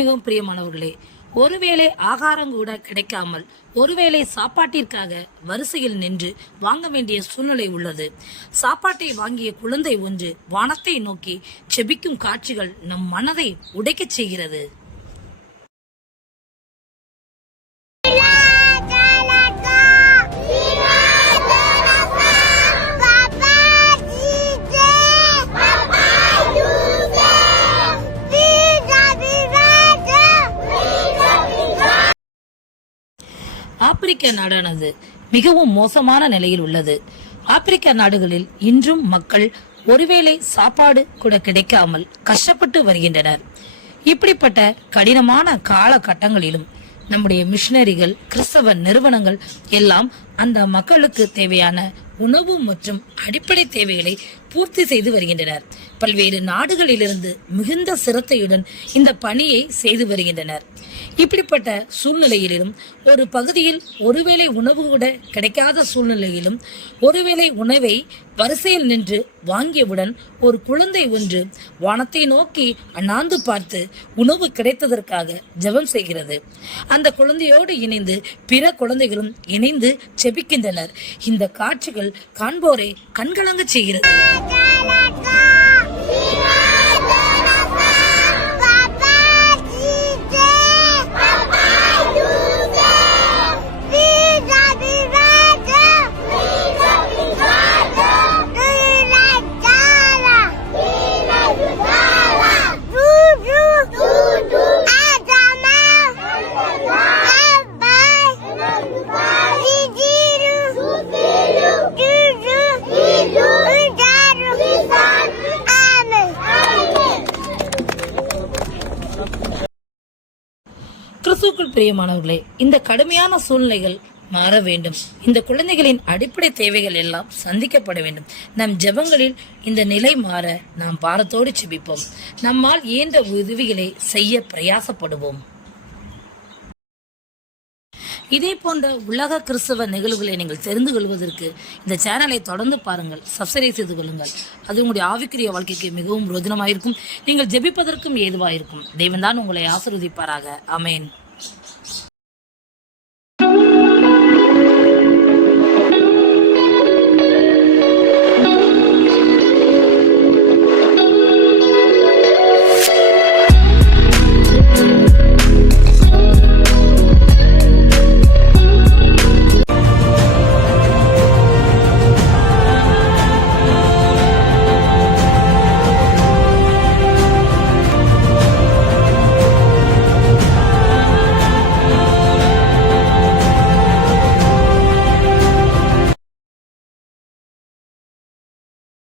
மிகவும் பிரியமானவர்களே, ஒருவேளை ஆகாரம் கூட கிடைக்காமல் ஒருவேளை சாப்பாட்டிற்காக வரிசையில் நின்று வாங்க வேண்டிய சூழ்நிலை உள்ளது. சாப்பாட்டை வாங்கிய குழந்தை ஒன்று வானத்தை நோக்கி செபிக்கும் காட்சிகள் நம் மனதை உடைக்கச் செய்கிறது. ஆப்பிரிக்க நாடானது மிகவும் மோசமான நிலையில் உள்ளது. ஆப்பிரிக்க நாடுகளில் இன்றும் மக்கள் ஒருவேளை சாப்பாடு கூட கிடைக்காமல் கஷ்டப்பட்டு வருகின்றனர். இப்படிப்பட்ட கடினமான காலகட்டங்களிலும் நம்முடைய மிஷனரிகள், கிறிஸ்தவ நிறுவனங்கள் எல்லாம் அந்த மக்களுக்கு தேவையான உணவு மற்றும் அடிப்படை தேவைகளை பூர்த்தி செய்து வருகின்றனர். பல்வேறு நாடுகளிலிருந்து மிகுந்த சிரத்தையுடன் இந்த பணியை செய்து வருகின்றனர். இப்படிப்பட்ட சூழ்நிலையிலும் ஒரு பகுதியில் ஒருவேளை உணவு கூட கிடைக்காத சூழ்நிலையிலும் ஒருவேளை உணவை வரிசையில் நின்று வாங்கியவுடன் ஒரு குழந்தை ஒன்று வானத்தை நோக்கி அண்ணாந்து பார்த்து உணவு கிடைத்ததற்காக ஜெபம் செய்கிறது. அந்த குழந்தையோடு இணைந்து பிற குழந்தைகளும் இணைந்து செபிக்கின்றனர். இந்த காட்சிகள் காண்போரை கண்கலங்க செய்கிறது. கிறிஸ்துவுக்குள் பிரியமானவர்களே, இந்த கடுமையான சூழ்நிலைகள் மாற வேண்டும். இந்த குழந்தைகளின் அடிப்படை தேவைகள் எல்லாம் சந்திக்கப்பட வேண்டும். நம் ஜெபங்களில் இந்த நிலை மாற நாம் பாரத்தோடு செபிப்போம். நம்மால் இயன்ற உதவிகளை செய்ய பிரயாசப்படுவோம். இதே போன்ற உலக கிறிஸ்தவ நிகழ்வுகளை நீங்கள் தெரிந்து கொள்வதற்கு இந்த சேனலை தொடர்ந்து பாருங்கள், சப்ஸ்கிரைப் செய்து கொள்ளுங்கள். அது உங்களுடைய ஆவிக்குரிய வாழ்க்கைக்கு மிகவும் பிரோஜனமாயிருக்கும். நீங்கள் ஜெபிப்பதற்கும் ஏதுவாயிருக்கும். தேவன் தான் உங்களை ஆசீர்வதிப்பாராக. ஆமென்.